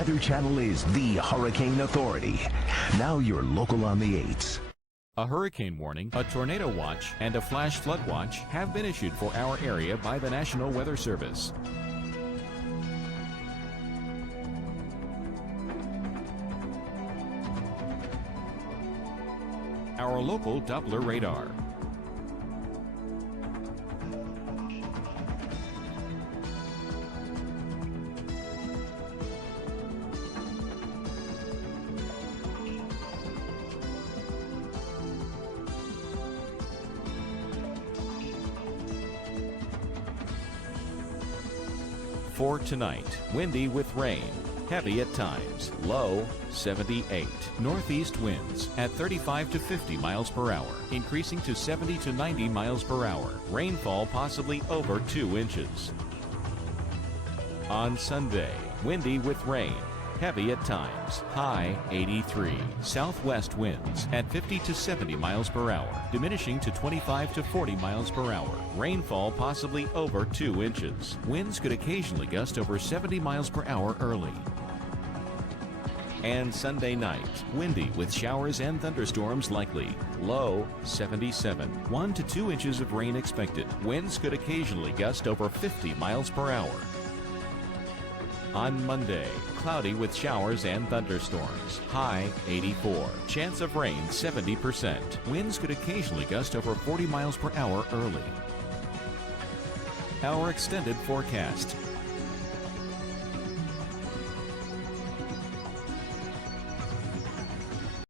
Weather Channel is the Hurricane Authority. Now you're local on the 8s. A hurricane warning, a tornado watch, and a flash flood watch have been issued for our area by the National Weather Service. Our local Doppler radar. For tonight, windy with rain, heavy at times, low 78. Northeast winds at 35 to 50 miles per hour, increasing to 70 to 90 miles per hour. Rainfall possibly over 2 inches. On Sunday, windy with rain, heavy at times, high 83. Southwest winds at 50 to 70 miles per hour, diminishing to 25 to 40 miles per hour. Rainfall possibly over 2 inches. Winds could occasionally gust over 70 miles per hour early. And Sunday night, windy with showers and thunderstorms likely. Low 77. 1 to 2 inches of rain expected. Winds could occasionally gust over 50 miles per hour. On Monday, cloudy with showers and thunderstorms. High 84. Chance of rain 70%. Winds could occasionally gust over 40 miles per hour early. Our extended forecast.